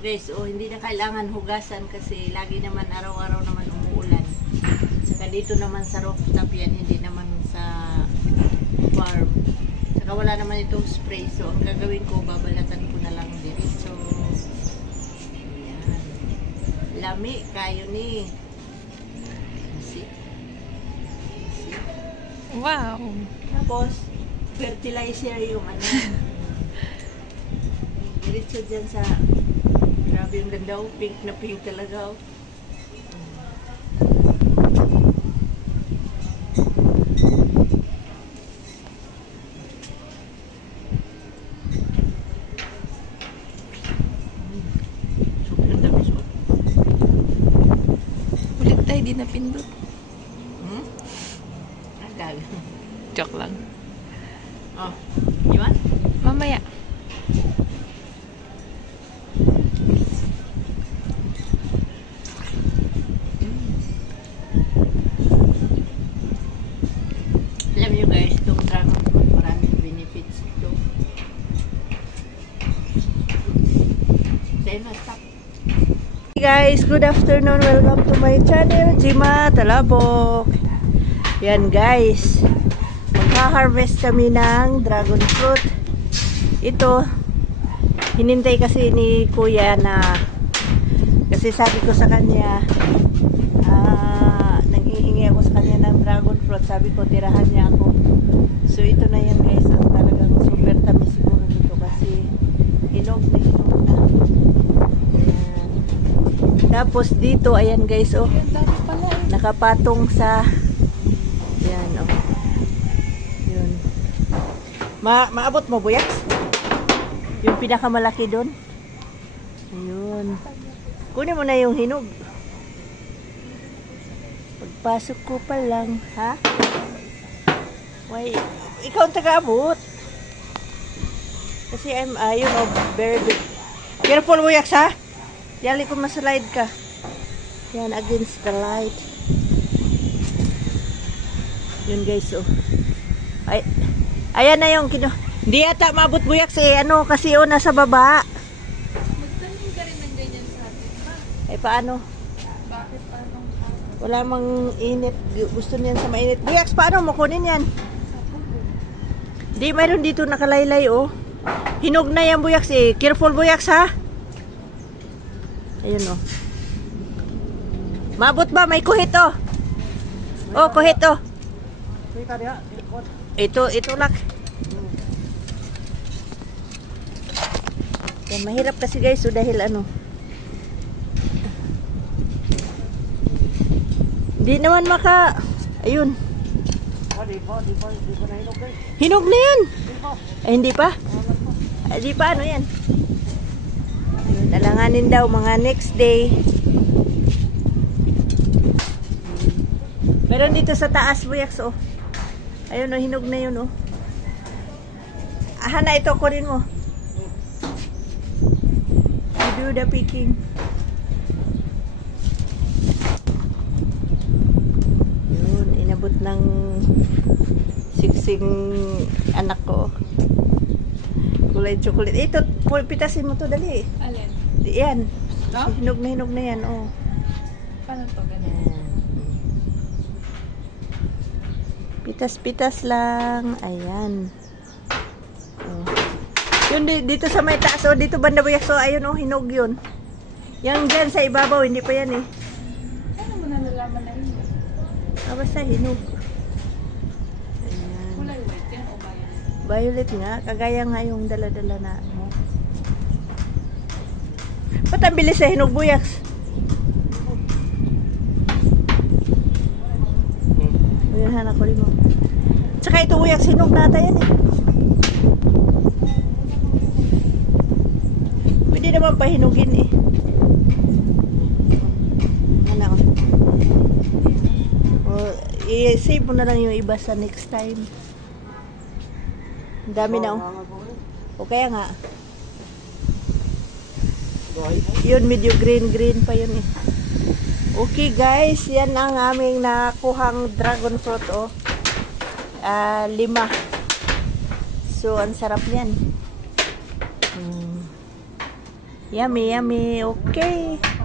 guys, hindi na kailangan hugasan kasi lagi naman araw-araw naman umuulan. Saka dito naman sa rooftop yan, hindi naman sa farm. Saka wala naman itong spray. So ang gagawin ko, babalatan ko na lang diretso. Ayan. Lami kayo ni. See? Wow. Tapos, fertilizer yung ano. Diretso dyan sa, grabe yung ganda, pink na pink talaga. Super dami so. Ulit tayo, di napindot. Agad. Joke lang. Oh, you want? Mamaya. Alam nyo guys, itong dragon fruit, maraming benefits ito. Sa'yo na, stop. Hey guys, good afternoon. Welcome to my channel, Jima Talabok. Yan guys, magha-harvest kami ng dragon fruit. Ito, hinintay kasi ni kuya na, kasi sabi ko sa kanya, nanghihingi ako sa kanya ng dragon fruit. Sabi ko, tirahan niya ako. So ito na yan guys, ang talagang super tamis siguro dito kasi hinog na. Ayan. Tapos dito, ayan guys, nakapatong sa, yan, yun. Maabot mo, buyak? Yung pinakamalaki doon. Ayun. Kunin mo na yung hinog. Pagpasok ko pa lang, ha? Why? Ikaw ang taga-abot. Kasi very big. Careful, buyak, ha? Yali ko maslide ka. Yan, against the light. Yun guys, Ay, ayan na yung hindi yata maabot buyak si kasi nasa baba. Magtanim ka rin ng ganyan sa atin, ba? Ay, paano? Bakit anong Wala mang init. Gusto niyan sa mainit. Buyaks, paano mo kunin yan? Di, mayroon dito nakalaylay, Hinog na yan, Buyaks, Careful, Buyaks, ha? Ayun, Mabot ba? May kuhit, kuhit, Ito lak. Yan, mahirap kasi guys, dahil Di naman ayun. Hinog na yan. Ay, hindi pa? Ay, di pa, yan? Ayun, alanganin daw mga next day. Meron dito sa taas, Buyaks, Ayun, hinog na yun, Hana, ito, kunin mo. You do the picking. Yun, inabot ng siksing anak ko. Kulay chocolate. Ito, pitasin mo to, dali. alin? Yan. No? Hinog na yan, Paano to ganyan? Yan. Pitas-pitas lang. Ayan. Yun dito sa may taas, dito banda buyak, ayun, hinog yun. Yang dyan sa ibabaw, hindi pa yan, Ano mo nalalaman na yun? Basta hinog. Ayan. Kulay white yan o violet? Violet nga, kagaya nga yung dala-dala na, Ba't ang bilis sa hinog, Buyaks? Ayan, hanak ko rin mo. Tsaka ito, Buyaks, hinog nata yan, Pwede naman pahinugin, Ano? I-save mo na lang yung iba sa next time. Ang dami na, O kaya nga. Yun, medyo green pa yun, Okay guys, yan ang aming nakuhang dragon fruit, 5. So, ang sarap niyan. Yummy, yummy. Okay.